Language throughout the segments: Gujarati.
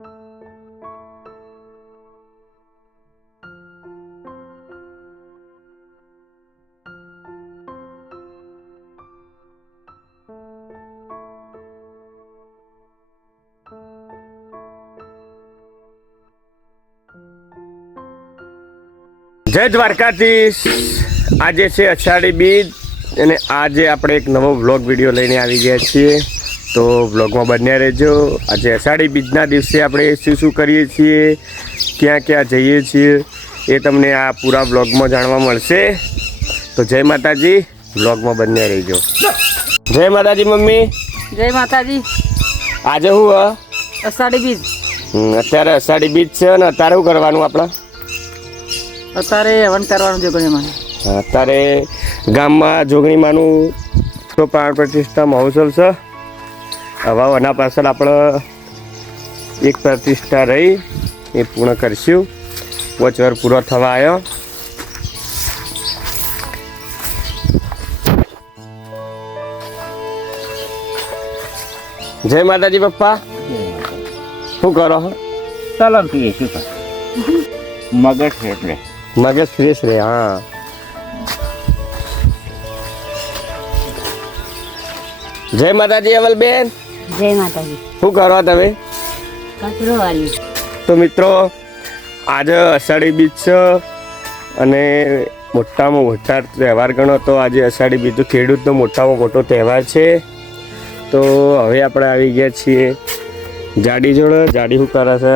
જય દ્વારકાધીશ. આજે છે અષાઢી બીજ અને આજે આપણે એક નવો વ્લોગ વીડિયો લઈને આવી ગયા છીએ. તો વ્લોગમાં બન્યા રહેજો. આજે અષાઢી બીજના દિવસે આપણે શું શું કરીએ છીએ ક્યાં ક્યાં જઈએ છીએ એ તમને આ પૂરા વ્લોગમાં જાણવા મળશે. તો જય માતાજી વ્લોગમાં બન્યા રહેજો. જય માતાજી મમ્મી. જય માતાજી. આજે હું અષાઢી બીજ. અત્યારે અષાઢી બીજ છે ને અત્યારે શું કરવાનું આપણે? અત્યારે હવન કરવાનું ઘણી અત્યારે ગામમાં જોગણીમાંનું તો પ્રાણ પ્રતિષ્ઠા મહોત્સવ છે. હવે એના પાછળ આપણે એક પ્રતિષ્ઠા રહી એ પૂર્ણ કરીશું. વચવર પૂરો થવા આવ્યો જય માતાજી પપ્પા. શું કરો ચાલો પીએ શું મગજ છે એટલે મગજ ફ્રેશ રહે હા. જય માતાજી અવલબેન. જય માતાજી. શું કરો તમે? કચરો વાળી તો મિત્રો આજે અષાઢી બીજ છે અને મોટામાં મોટા તહેવાર ગણો તો આજે અષાઢી બીજ તો ખેડૂતનો મોટામાં મોટો તહેવાર છે. તો હવે આપણે આવી ગયા છીએ જાડી જોડે. જાડી શું કરે છે?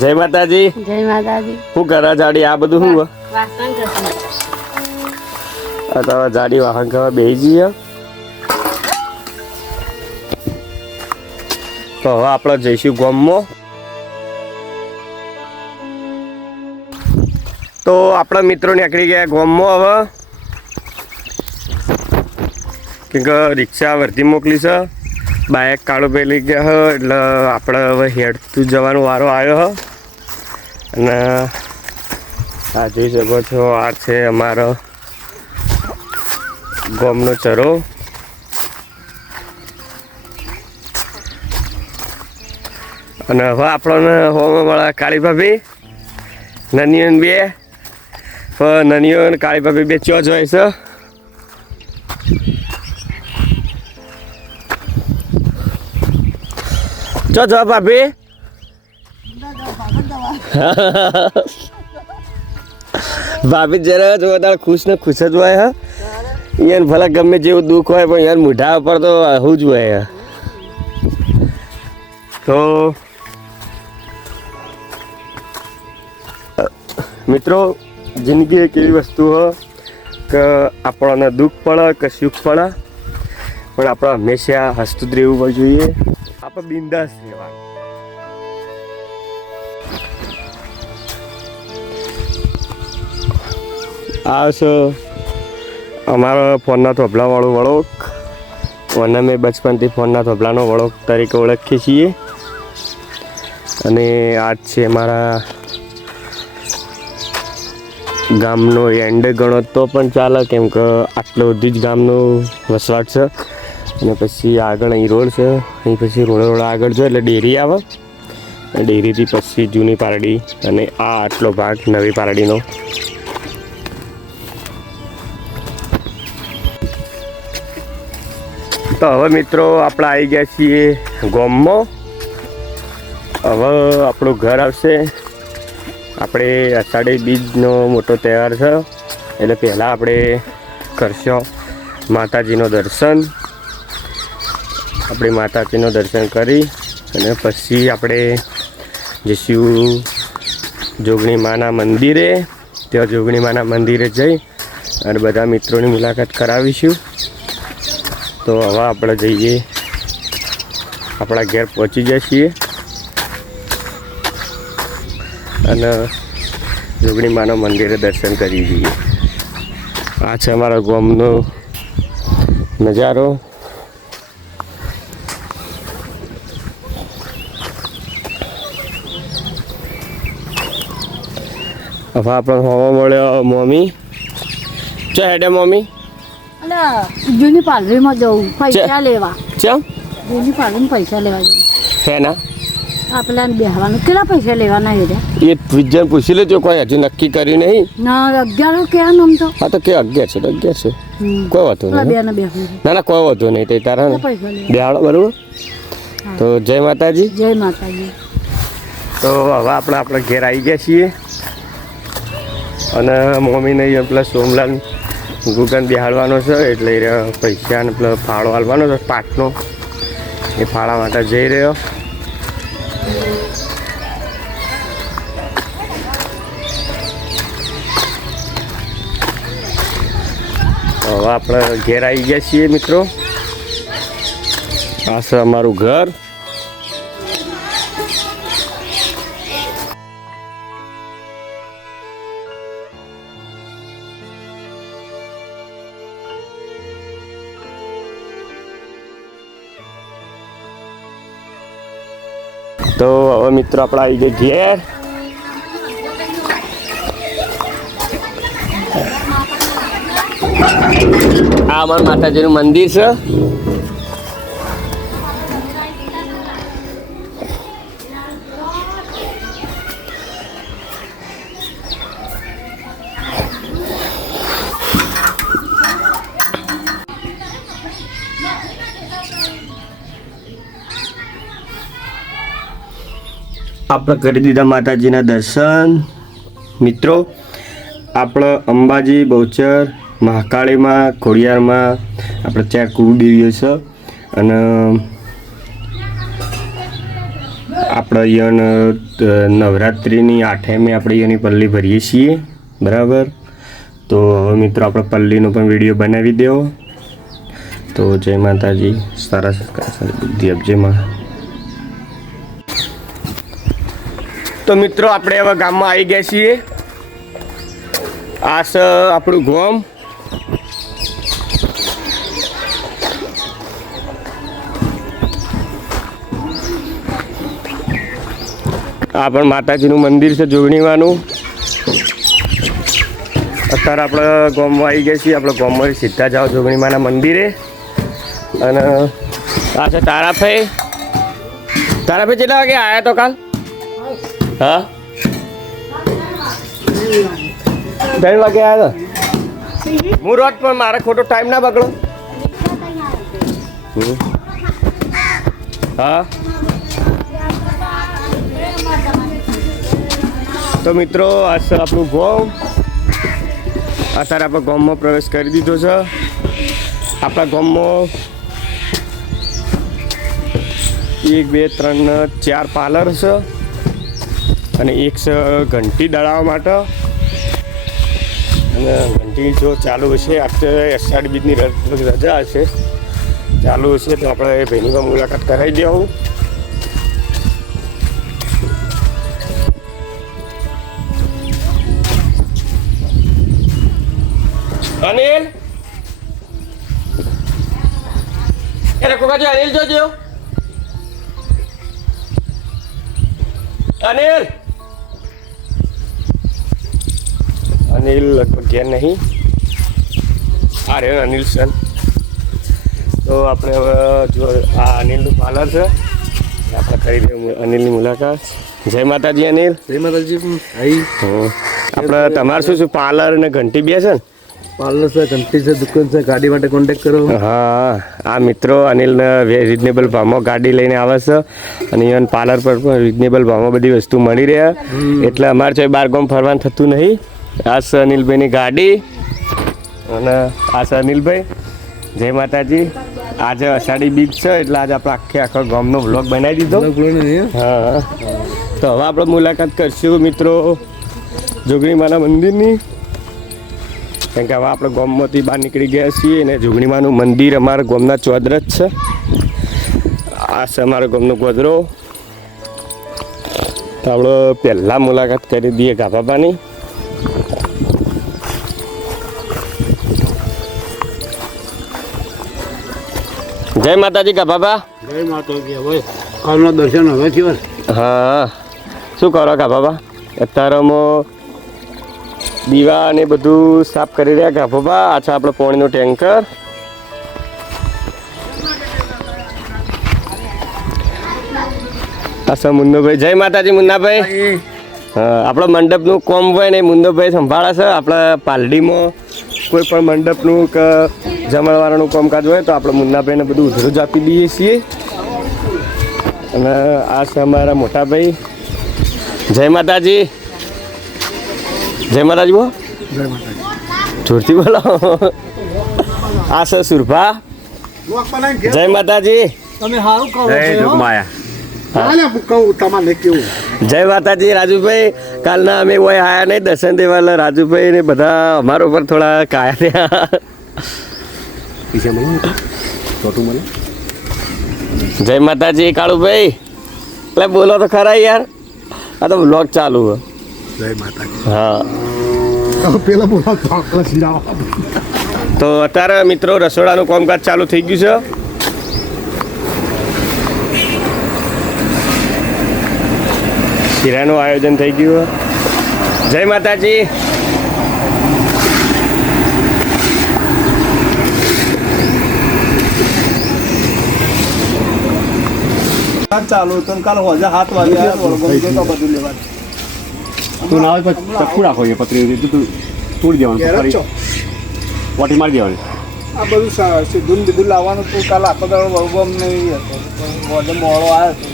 જય માતાજી. જય માતાજી. શું કરે જાડી? આ બધું શું હવે જાડી વાહન કરવા બેસી જઈએ તો હવે આપણે જઈશું ગોમમાં. તો આપણા મિત્રો નીકળી ગયા ગોમમાં હવે. કેમ કે રિક્ષા વર્ધી મોકલી છે. બાઇક કાળો પેલી ગયા હ, એટલે આપણે હવે હેડતું જવાનો વારો આવ્યો હ. અને આ જોઈ શકો છો, આ છે અમારો ગોમનો ચરો. અને હવે આપણને હોમવાળા કાળી ભાભી નનીઓ બે. હવે નનીઓ ને કાળી ભાભી બે ચો જ છે. ચો જો ભાભી. ભાભી જરા જો તારે ખુશ ને ખુશ જ હોય, હા. યાર ભલે ગમે જેવું દુઃખ હોય પણ યાર મોઢા ઉપર તો આવું જ હોય તો મિત્રો, જિંદગી એક એવી વસ્તુ હો કે આપણને દુઃખ પડે કે સુખ પડે, પણ આપણે હંમેશા હસતું જ રહેવું જોઈએ. આપણે બિંદાસ રહેવા આ છે અમારો ફોનના થોભલાવાળો વળોક. અને મેં બચપનથી ફોનના થોભલાનો વળોક તરીકે ઓળખીએ છીએ. અને આ છે મારા ગામનો એન્ડ ગણો તો પણ ચાલે, કેમ કે આટલો બધી જ ગામનો વસવાટ છે. અને પછી આગળ અહીં રોડ છે, અહીં પછી રોડ રોડ આગળ જો, એટલે ડેરી આવે. ડેરીથી પછી જૂની પારડી અને આ આટલો ભાગ નવી પારડીનો. તો હવે મિત્રો આપણે આવી ગયા છીએ ગોમમાં. હવે આપણું ઘર આવશે આપણે અષાઢી બીજનો મોટો તહેવાર છે. એટલે પહેલાં આપણે કરશો માતાજીનો દર્શન. આપણે માતાજીનો દર્શન કરી અને પછી આપણે જઈશું જોગણી માના મંદિરે, ત્યાં જોગણી માના મંદિરે જઈ અને બધા મિત્રોની મુલાકાત કરાવીશું. તો હવે આપણે જઈએ. આપણા ઘેર પહોંચી જઈએ. છીએ અને જોગણી માના મંદિરે દર્શન કરી જઈએ. આ છે અમારા ગામનો નજારો. હવે આપણે હોવા મળ્યો મમ્મી. ચો હેડે મમ્મી. જૂની પાલરીમાં જવું પૈસા લેવા. ચમ જૂની પાલરીમાં પૈસા લેવા જવું હે ના. આ પેલા બેહવાનું. કેટલા પૈસા લેવાના એ વિજ્ઞાન પૂછી લેજો કોઈ હજુ નક્કી કર્યું નહીં. ના અગિયાર ક્યાં આમ તો. હા તો કે અગિયાર છે અગિયાર છે. કોઈ વાંધો નહીં બેને ના ના કોઈ વાંધો નહીં તે તારા બેહાડો બરોબર? તો જય માતાજી. જય માતાજી. તો હવે આપણે આપણે ઘેર આવી ગયા છીએ. અને મમ્મીને પેલા સોમલાલ ગુગન બિહાડવાનો છે એટલે રહ્યો પૈસા ને પેલો ફાળો હાલવાનો છે પાટનો એ ફાળા માટે જઈ રહ્યો. હવે આપણે ઘેર આવી ગયા છીએ મિત્રો. આ છે અમારું ઘર. તો હવે મિત્રો આપણે આવી ગયા ઘેર. આ અમારું માતાજીનું મંદિર છે. આપણે કરી દીધા માતાજીના દર્શન. મિત્રો આપણે અંબાજી બહુચર મહાકાળીમાં, ખોડિયારમાં આપણે ચાર કુળદેવીઓ છે. અને આપણે અહીંયા નવરાત્રિની આઠેમે આપણે અહીંયાની પલ્લી ભરીએ છીએ. બરાબર? તો હવે મિત્રો આપણે પલ્લીનો પણ વીડિયો બનાવી દેવો તો જય માતાજી. સારા સરકાર સારી બુદ્ધિ આપજેમાં તો મિત્રો આપણે હવે ગામમાં આવી ગયા છીએ. આ આપણું ગોમ આ પણ માતાજીનું મંદિર છે જોગણીવાનું અત્યારે આપણે ગોમમાં આવી ગયા છીએ, આપણે ગોમમાં સીધા જાઓ જોગણીમાના મંદિરે. અને આ છે તારાભાઈ તારાભાઈ કેટલા વાગે આવ્યા તો કાલ? હા? ત્રણ વાગે આવ્યા રોજ પણ મારે ખોટો ટાઈમ ના બગડો. હા. તો મિત્રો આ છે આપણું ગોમ. અત્યારે આપણે ગોમમાં પ્રવેશ કરી દીધો છે. આપણા ગોમમાં એક, બે, ત્રણ, ચાર પાર્લર છે અને એક છે ઘંટી દળાવવા માટે. અને ઘંટી જો ચાલુ હશે અત્યારે અષાઢી બીજની રજા હશે, ચાલુ હશે તો આપણે એ પણ મુલાકાત કરાવી દેવું. અનિલ? એ રઘુબાજી અનિલ જોજો અનિલ? અનિલ લગભગ ઘેર નહીં. આ રહ્યો અનિલ સન તો આપણે હવે જો આ અનિલનું પાર્લર છે આપણે કરી અનિલની મુલાકાત. જય માતાજી અનિલ. જય માતાજી. આઈ આપણે તમારે શું શું પાર્લર અને ઘંટી બે છે ને? પાર્લર છે ઘંટી છે દુકાન છે ગાડી માટે કોન્ટેક્ટ કરો. હા. આ મિત્રો અનિલને રિઝનેબલ ભાવમાં ગાડી લઈને આવે છે. અને ઇવન પાર્લર પર પણ રિઝનેબલ ભાવમાં બધી વસ્તુ મળી રહે. એટલે અમારે છે બાર ગામ ફરવાનું થતું નહીં. આ છે અનિલભાઈની ગાડી અને આ છે અનિલભાઈ. જય માતાજી. આજે અષાઢી બીજ છે એટલે આજે આપણે આખે આખો ગામનો વ્લોગ બનાવી દીધો. હા. તો હવે આપણે મુલાકાત કરશું મિત્રો જોગણીમાના મંદિરની. કારણ કે હવે આપણે ગામમાંથી બહાર નીકળી ગયા છીએ અને જોગણીમાનું મંદિર અમારા ગામના ચોદર જ છે. આ છે અમારા ગામનો ગોદરો. તો આપણે પહેલાં મુલાકાત કરી દઈએ ગાભાબાની જય માતાજી ગાભાબા જય માતાજી હવે કાલના દર્શન હવે થયો હા. શું કરો ગાભાબા અત્યારેમાં દીવા ને બધું સાફ કરી રહ્યા ગાભાબા આ છે આપણે પાણીનું ટેન્કર. અચ્છા મુન્નોભાઈ. જય માતાજી મુન્નાભાઈ. આપણો મંડપનું કોમ હોય ને મુન્નોભાઈ સંભાળે છે. આપણા પાલડીમાં કોઈ પણ મંડપનું કે જમણવાળાનું કામકાજ હોય તો આપણે મુન્નાભાઈને બધું ઉધરું જ આપી દઈએ છીએ. અને આ છે અમારા મોટાભાઈ. જય માતાજી. જય માતાજી બો જોરથી બોલો. આ છે સુરભા. જય માતાજી. તમે સારું કરો જય માતાજી રાજુભાઈ. કાલના અમે હોય આયા નહીં દર્શન દેવાલા રાજુભાઈ ને બધા અમારા ઉપર થોડા કાયા જય માતાજી કાળુભાઈ. એટલે બોલો તો ખરા યાર. આ તો બ્લોગ ચાલુ હે જય માતાજી. હા. પેલા બોલા તો અત્યારે મિત્રો રસોડાનું કામકાજ ચાલુ થઈ ગયું છે. શીરાનું આયોજન થઈ ગયું જય માતાજી. ચાલુ તો કાલ હોજા હાથ વાગે બધું લેવા તું ના પછી ચક્કુ રાખો એ પતરી તું તું તોડી દેવાનું ફરી વાટી મારી દેવાની. આ બધું સીધું બીધું લાવવાનું તું કાલ આખો દાડો બહુ નહીં હતો. મોડો આવ્યો હતો.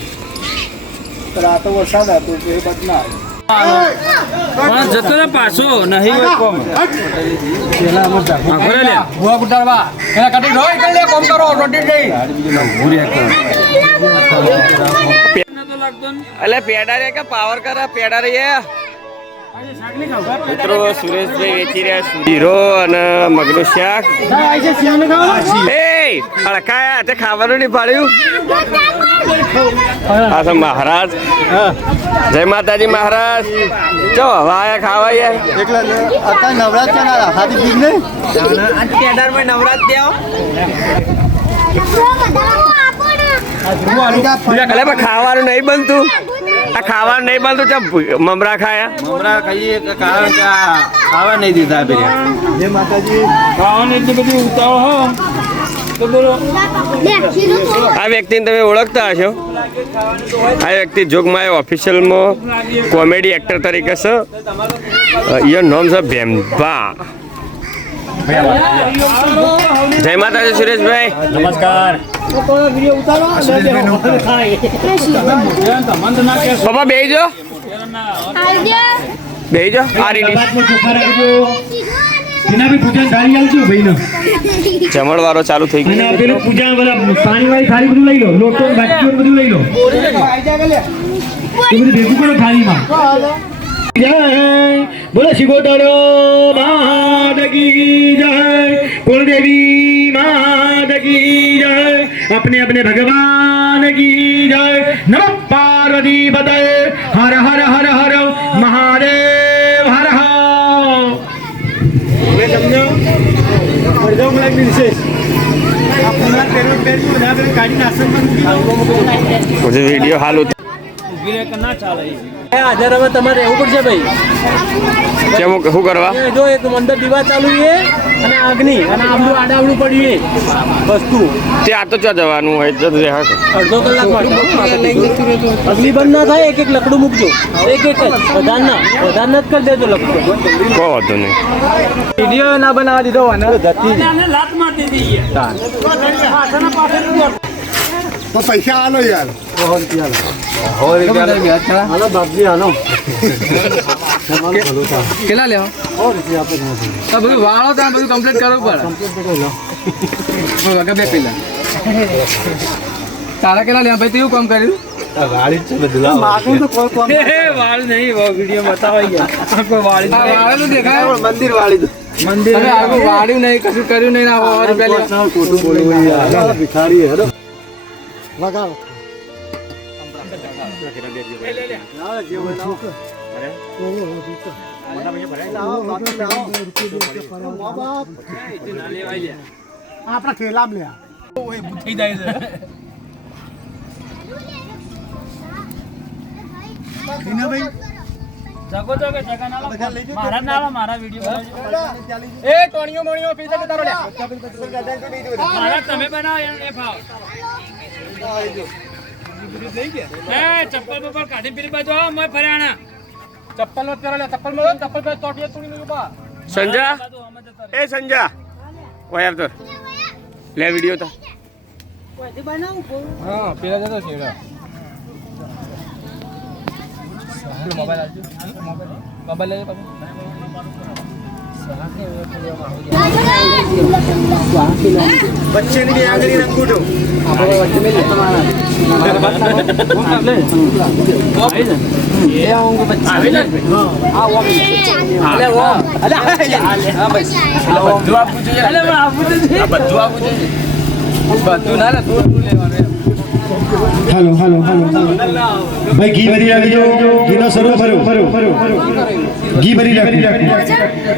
પણ આ તો વરસાદ હતો તો એ બધું ના આવ્યો. પણ જતો ને પાછો નહીં હોય કોમ. આખો રે લે. ભુવા કુટારવા એના કટી રોય કરી લે કોમ કરો રોટી જઈ એટલે પેડા રે કે પાવર કરે પેડા રે મિત્રો સુરેશભાઈ વેચી રહ્યા છે. અને મગનું શાક. એ અડકાયા તે ખાવાનું નહીં પાડ્યું. આ છે મહારાજ. જય માતાજી મહારાજ. ચો હવે ખાવા યાર એટલે પણ ખાવાનું નહીં બનતું. આ ખાવાનું નહીં બનતું ચમ મમરા ખાયા? મમરા ખાઈએ કારણ કે ખાવા નહીં દીધા પેલા જે માતાજી. ખાવાની એટલી બધી ઉતાવળ હો. આ વ્યક્તિને તમે ઓળખતા હશો? આ વ્યક્તિ જોગમાય ઓફિશિયલમાં કોમેડી એક્ટર તરીકે છે. યર નોમ છે ભેમભા જય માતાજી સુરેશભાઈ. નમસ્કાર. પપ્પા બેહી જો બેહી જો આ રીડી એના બી પૂજન થાળી આવજો ભાઈ નો જમણવારો ચાલુ થઈ અને ગયો આ પેલું પૂજા બધા પાણી વાળી થાળી બધું લઈ લો લોટો ને બાટલીઓ ને બધું લઈ લો એ બધું ભેગું કરો થાળીમાં જય બોલો શિગોતરો માત કી જય કુળદેવી માત કી જય अपने अपने भगवान की जय नमः पार्वती पतये પછી વીડિયો હાલ ઉત- હાજર હવે તમારે રહેવું પડશે ભાઈ. કેમ શું કરવા? જો એક અંદર દીવા ચાલુ છે અને આગની અને આમનું આડાવડું પડ્યું છે. વસ્તુ. તે આ તો ચો જવાનું હોય? તો અડધો કલાક અગલી બંધ ના થાય એક એક લકડું મૂકજો. એક એક જ. વધાર ના જ કરી દેજો લકડું. કહો વાંધો નહીં. વીડિયો ના બનાવવા દીધો તો પૈસા આલો યાર હાલો બાપજી હાલો કેટલા લેવા તો બધું વાળો તો બધું કમ્પ્લીટ કરવું પડે વગર બે પેલા તારા કેટલા લેવા ભાઈ તેવું કામ કર્યું માગું તો કોઈ કોમ વાળ નહીં વીડિયો બતાવાઈ ગયા કોઈ વાળી વાળેલું દેખાય મંદિર વાળી મંદિર વાળ્યું નહીં કશું કર્યું નહીં ના સો રૂપિયા ખોટું બોલવું યાર ભિખારી હેડો વગાડો આપણા ખેલામ લ્યા એ ટોણીઓ મોણીઓ પીસે તારો લે મારા તમે બનાવો એ ભાવ ચપ્પલ બપ્પલ કાઢી પીરી બાજુ આવો મોય ફર્યાણા. ચપ્પલ મત પહેરો લે ચપ્પલ મત ચપ્પલ પહેર તોટીએ તોડી નું બા. સંજા? એ સંજા. આવ આવતો લે વીડિયો તો. હા પેલા જતો મોબાઈલ આવજો. મોબાઈલ લઈ બાબુ વચ્ચેની બે આંગળી રંગૂટો આપણે વચ્ચે બધું ના તું લેવાનું? હાલો હાલો હાલો ભાઈ ઘી ભરી રાખજો ઘીનો સર્વ ભરો ઘી ભરી રાખજો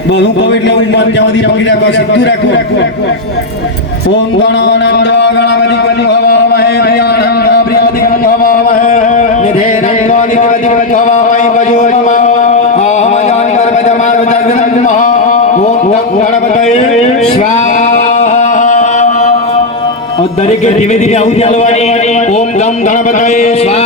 બહુ હું કહું એટલે હું મન ત્યાં સુધી પકડી રાખો સીધું રાખો ઓમ ગણાનંદ ગણપતિ હવામહે પ્રિયાનંદ પ્રિયપતિ હવામહે નિધે રંગોનિ નિવતિ હવામહે તરીકે ધીમે ધીમે આવું ચાલવાની. ઓમ દમ ધણ બતાવે સ્વાહ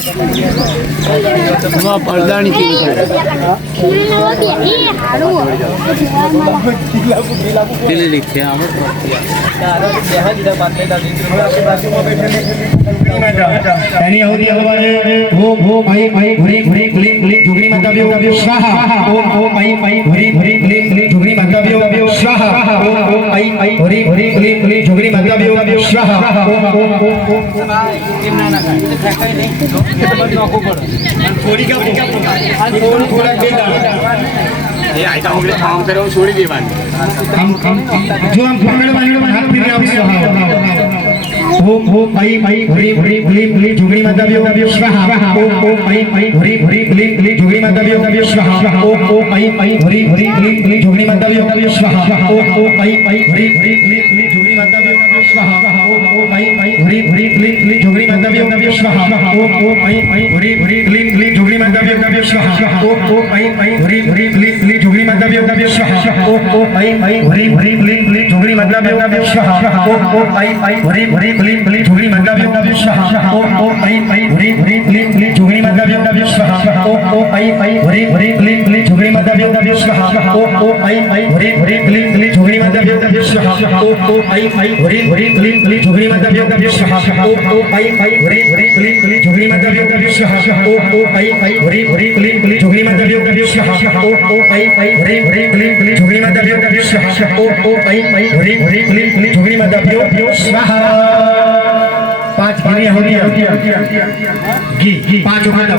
એમાં પડદાની કેટલી લીક છે એની હવરી હલવાને ઓમ ઓમ મહી મહી ભરી ભરી ક્લીન ક્લીન જુગણી માતા બેવ બેવ સ્વાહા ઓમ ઓમ મહી મહી ભરી ભરી ક્લીન ક્લીન જુગણી માતા બેવ બેવ સ્વાહા ઓમ ઓમ મહી મહી ભરી ભરી ક્લીન ક્લીન જુગણી માતા બેવ સ્વાહા ઓમ ઓમ ઓમ ઓમ ના ના ફેંકાય નહીં છોડી દેવાનું ઓમ ઓમ ભઈ ભઈ ભરી ભરી ભરી ભરી જોગણી માતા વ્યો વ્યો સ્વાહા ઓમ ઓમ ભઈ ભઈ ભરી ભરી ભરી ભરી જોગણી માતા વ્યો વ્યો સ્વાહા ઓમ ઓમ ભઈ ભઈ ભરી ભરી ભરી ભરી જોગણી માતા વ્યો વ્યો સ્વાહા ઓમ ઓમ ભઈ ભઈ ભરી ભરી ભરી ભરી જોગણી સ્વાહા ओम ओम, ऐं ऐं ह्रीं ह्रीं क्लीं क्लीं झुग्ली माता भी कभी स्वाहा ओम ओम, ऐं ऐं ह्रीं ह्रीं क्लीं क्लीं झुग्ली माता भी कभी स्वाहा ओम ओम, ऐं ऐं ह्रीं ह्रीं क्लीं क्लीं झुग्ली माता भी कभी स्वाहा ओम ओम, ऐं ऐं ह्रीं ह्रीं क्लीं क्लीं झुग्ली माता भी कभी स्वाहा ओम ओम, ऐं ऐं ह्रीं ह्रीं क्लीं क्लीं झुग्ली दबियो स्वाहा ओम ओम ऐ ऐ हरि हरि क्लीं क्लीं झुगड़ी मत दबियो दबियो स्वाहा ओम ओम ऐ ऐ हरि हरि क्लीं क्लीं झुगड़ी मत दबियो दबियो स्वाहा ओम ओम ऐ ऐ हरि हरि क्लीं क्लीं झुगड़ी मत दबियो दबियो स्वाहा ओम ओम ऐ ऐ हरि हरि क्लीं क्लीं झुगड़ी मत दबियो दबियो स्वाहा ओम ओम ऐ ऐ हरि हरि क्लीं क्लीं झुगड़ी मत दबियो दबियो स्वाहा ओम ओम ऐ ऐ हरि हरि क्लीं क्लीं झुगड़ी मत दबियो दबियो स्वाहा ओम ओम ऐ ऐ हरि हरि क्लीं क्लीं झुगड़ी मत दबियो दबियो स्वाहा पाँच હરિયા હરિયા ઘી પાંચ વખત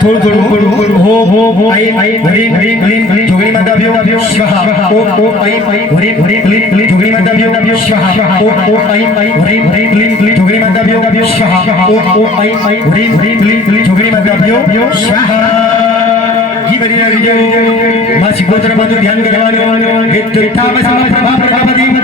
થોડું થોડું થોડું હો હો હો હરીમ હરીમ હરીમ જોગણી માતા ભ્યો સ્વાહા ઓ ઓ ઐ હરીમ હરીમ હરીમ હરીમ જોગણી માતા ભ્યો સ્વાહા ઓ ઓ ઐ હરીમ હરીમ હરીમ હરીમ જોગણી માતા ભ્યો સ્વાહા ઓ ઓ ઐ હરીમ હરીમ હરીમ હરીમ જોગણી માતા ભ્યો સ્વાહા ઘી બની રહ્યો માં સિકોતર બધું ધ્યાન કરવાનું હેતુ ઠામ સમ પ્રભા પ્રભાપતિ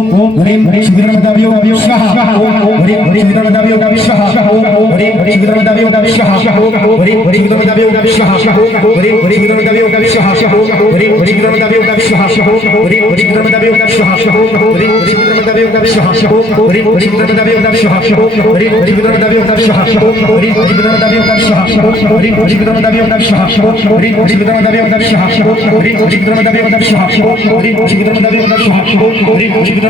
ઓમ હરીમ હરી શિખરમ ગાભ્યો સ્વાહા ઓમ ઓમ હરિ હરિ વિદ્રમદાવ્યો સ્વાહા હરિ હરિ વિદ્રમદાવ્યો સ્વાહા હરિ હરિ વિદ્રમદાવ્યો સ્વાહા હરિ હરિ વિદ્રમદાવ્યો સ્વાહા હરિ હરિ વિદ્રમદાવ્યો સ્વાહા હરિ હરિ વિદ્રમદાવ્યો સ્વાહા હરિ હરિ વિદ્રમદાવ્યો સ્વાહા હરિ હરિ વિદ્રમદાવ્યો સ્વાહા હરિ હરિ વિદ્રમદાવ્યો સ્વાહા હરિ હરિ વિદ્રમદાવ્યો સ્વાહા હરિ હરિ વિદ્રમદાવ્યો સ્વાહા હરિ હરિ વિદ્રમદાવ્યો સ્વાહા હરિ હરિ વિદ્રમદાવ્યો સ્વાહા હરિ હરિ વિદ્રમદાવ્યો સ્વાહા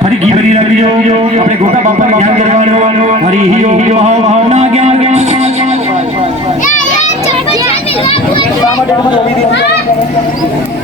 ફરી ઘી ભરી રાખજો આપણે ગોટા બાપા ધ્યાન કરવાનો હરી હિયો ભાવ ભાવ ના જ્ઞાન જ્ઞાન શા માટે તમે લવી દીધું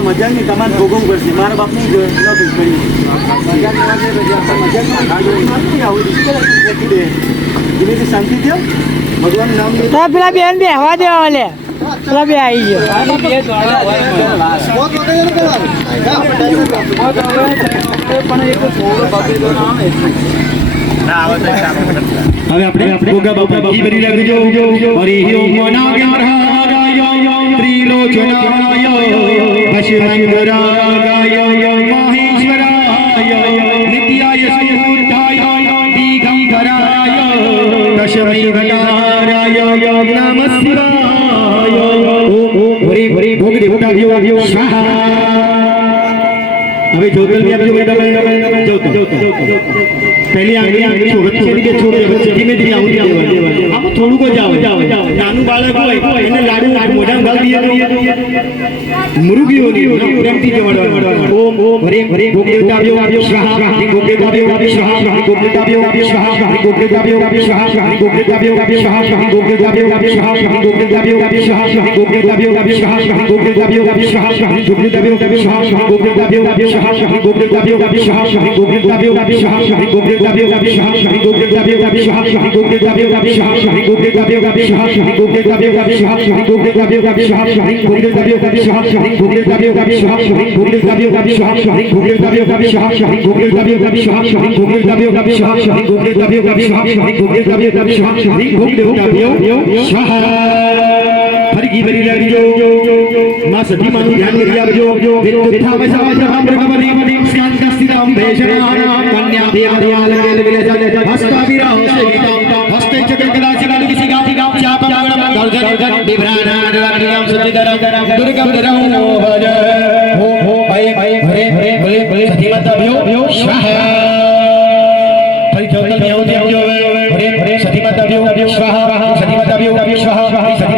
મજાક નહીં તમારે ભોગવવું પડશે મારા બાપની તો પેલા બેન બે હવા દેવા લે પેલા બે આવી ગયો હવે આપણે ગોગા બાપા બાપી ભરી રાખજો હરી હિરો મના ગારા ગાયો ત્રિલોચના ગાયો માહી ભરી ભરી ભોગી ઉઠાવ્યો આવ્યો હવે જોતલ બી આપજો બેટા જોતલ પહેલી આંગળી આંગળી છો વચ્ચે કે છોડે વચ્ચે ધીમે ધીમે આવું દેવા આમ થોડુંક જ આવે નાનું બાળક હોય એને લાડુ મોઢામાં ગાળી દઈએ તો મુરુગીઓની પ્રેમથી જમાડવાનું ઓમ ઓમ હરે હરે ગોપદેવતા આવ્યો આવ્યો સ્વાહા હરે ગોપદેવતા આવ્યો આવ્યો સ્વાહા હરે ગોપદેવતા આવ્યો આવ્યો સ્વાહા હરે ગોપદેવતા આવ્યો આવ્યો સ્વાહા હરે ગોપદેવતા આવ્યો આવ્યો સ્વાહા હરે ગોપદેવતા આવ્યો આવ્યો સ્વાહા હરે ગોપદેવતા આવ્યો આવ્યો સ્વાહા હરે ગોપદેવતા આવ્યો આવ્યો સ્વાહા હરે ગોપદેવતા આવ્યો આવ્યો સ્વાહા હરે ગોપદેવતા આવ્યો આવ્યો સ્વાહા હરે ગોપદેવતા આવ્યો આવ્યો સ્વાહા હરે ગોપદેવતા આવ્યો આવ્યો સ્વાહા હરે ગોપદેવતા આવ્યો આવ્યો સ્વાહા હરે ગોપદેવતા આવ્યો આવ્યો સ્વાહા હરે ગોપદેવતા આવ્યો આવ્યો સ્વાહા હરે ગોપદેવતા આવ્યો આવ્યો સ્વાહા હરે ગોપદેવતા આવ્યો આવ્યો સ્વાહા હરે ગોપદેવતા આવ્યો આવ્યો સ્વાહા હરે ગોપદેવતા આવ્યો આવ્યો સ્વાહા હરે ગોપદેવતા આવ્યો આવ્યો સ્વાહા હરે ગોપદેવતા આવ્યો આવ્યો સ્વાહા હરે ગોપદેવતા આવ્યો આવ્યો સ્વાહા હરે ગોપદેવતા આવ્યો આવ્યો સ્વાહા હરે ગોપદેવતા આવ્યો આવ્યો સ્વાહા હરે ગોપદેવતા આવ્યો આવ્યો સ્વાહા હરે ગોપદેવતા આવ્યો આવ્યો સ્વાહા હરે ગોપદેવતા આવ્યો આવ્યો સ્વાહા હરે ગોપદેવતા આવ્યો સ્વાહા ફરી ઘી ભરી લાગજો માં સતી માનું ધ્યાન કરી આપજો વિઠ્ઠા વૈસા પ્રભુ પ્રભુ સ્કંદ સ્થિતમ ભેષણા કન્યા દેવ દયાલ કેલ વિલેજ હસ્તાવીરા હોસે ગીતમ હસ્તે ચક્ર કદાચિકાલ કિસી ગાતી ગામ ચાપમ દર્જન દર્જન વિભ્રાણા દર્જન સુચિતરમ દુર્ગમ દરમ મોહન હો હો ભય ભય ભરે ભરે ભલે ભલે સતી મત અભ્યો શ્વાહ ફરી ચોતલ ન્યાવ દેવજો ભરે ભરે સતી મત અભ્યો શ્વાહ સતી મત અભ્યો શ્વાહ સતી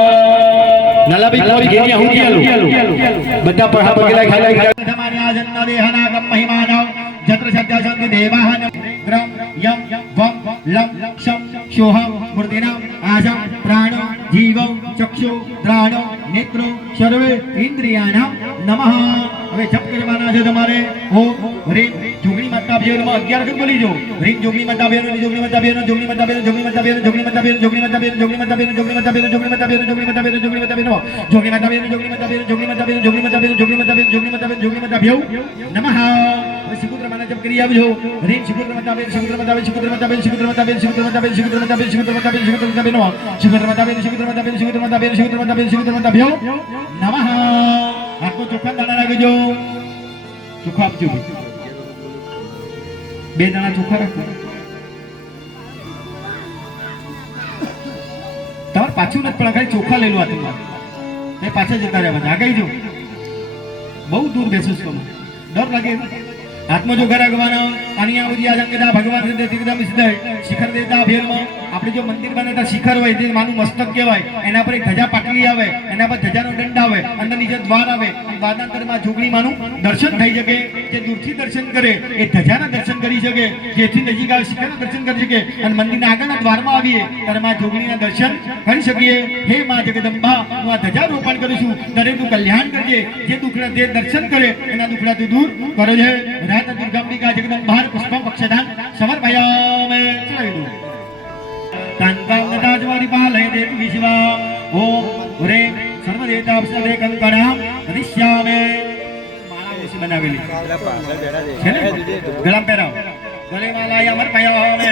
બધા પઢા પગલા ખાલા તમારે આ જન્મ ગમ મહિમાનવ જત્ર સત્ય સંત દેવાહન ગ્રમ યમ વમ લમ શમ શોહ મૂર્તિનામ આજમ પ્રાણ જીવ ચક્ષુ દ્રાણ નેત્રો સર્વે ઇન્દ્રિયાના નમઃ. હવે જપ કરવાના છે તમારે. ઓમ જોગણી માતા અભિયાનમાં અગિયાર વખત બોલી જો હરીમ જોગણી માતા અભિયાન જોગણી માતા અભિયાન જોગણી માતા અભિયાન જોગણી માતા અભિયાન જોગણી માતા અભિયાન જોગણી માતા અભિયાન જોગણી માતા અભિયાન જોગણી માતા અભિયાન જોગણી માતા અભિયાન જોગણી માતા અભિયાન જોગણી માતા અભિયાન જોગણી માતા અભિયાન જોગણી માતા અભિયાન જોગણી માતા અભિયાન જોગણી માતા અભિયાન જોગણી માતા અભિયાન જોગણી માતા અભિયાન જોગણી માતા અભિયાન નમઃ શિકુદ્ર માના જપ કરી આવજો હરીમ શિકુદ્ર માતા બેન શિકુદ્ર માતા બેન શિકુદ્ર માતા બેન શિકુદ્ર માતા બેન શિકુદ્ર માતા બેન શિકુદ્ર માતા બેન શિકુદ્ર માતા બેન શિકુદ્ર માતા બેન નો શિકુદ્ર માતા બેન શિકુદ્ર માતા બેન શિકુદ્ર માતા બેન શિકુદ્ર માતા બેન શિકુદ્ર માતા ભ્યો નમઃ હાથમાં ચોખા દાણા રાખજો ચોખા આપજો બે દાણા ચોખા રાખો. તમારે પાછું નથી, પણ ખાલી ચોખા લઈ લો એ પાછા જતા રહ્યા બધા આગળ જો બહુ દૂર બેસું છું ડર લાગે હાથમાં જો ઘર આગવાના અનિયા ઉદિયા જંગદા ભગવાન હૃદય સિદ્ધ શિખર દેવતા ભેરમાં આપણે જો મંદિર બનાવતા શિખર હોય જે માનું મસ્તક કહેવાય. એના પર એક ધજા પાટલી આવે, એના પર ધજાનો દંડ આવે, અંદર નીચે દ્વાર આવે. દ્વારના જોગણી માનું, દર્શન થઈ શકે. જે દૂરથી દર્શન કરે, એ ધજાના દર્શન કરી શકે. જેથી નજીક આવે, શિખરના દર્શન કરી શકે. અને મંદિરના આગળના દ્વારમાં આવીએ, ત્યારે માં જોગણીના દર્શન કરી શકીએ. હે માં જગદંબા, હું આ ધજારોપણ કરું છું. દરેકનું કલ્યાણ કરજે. જે દુખડા જે દર્શન કરે, એના દુખડા તું દૂર કરો છે સહિત દુર્ગાંબિકા જગદંબાર પુષ્પ પક્ષદાન સમર્પયામે ચલાવી વિશ્વા ઓમ હરે સર્વદેતા સર્વે કંકણા હરિશ્યામે બનાવેલી છે પહેરાવ ગળે વાલા અમર પયામે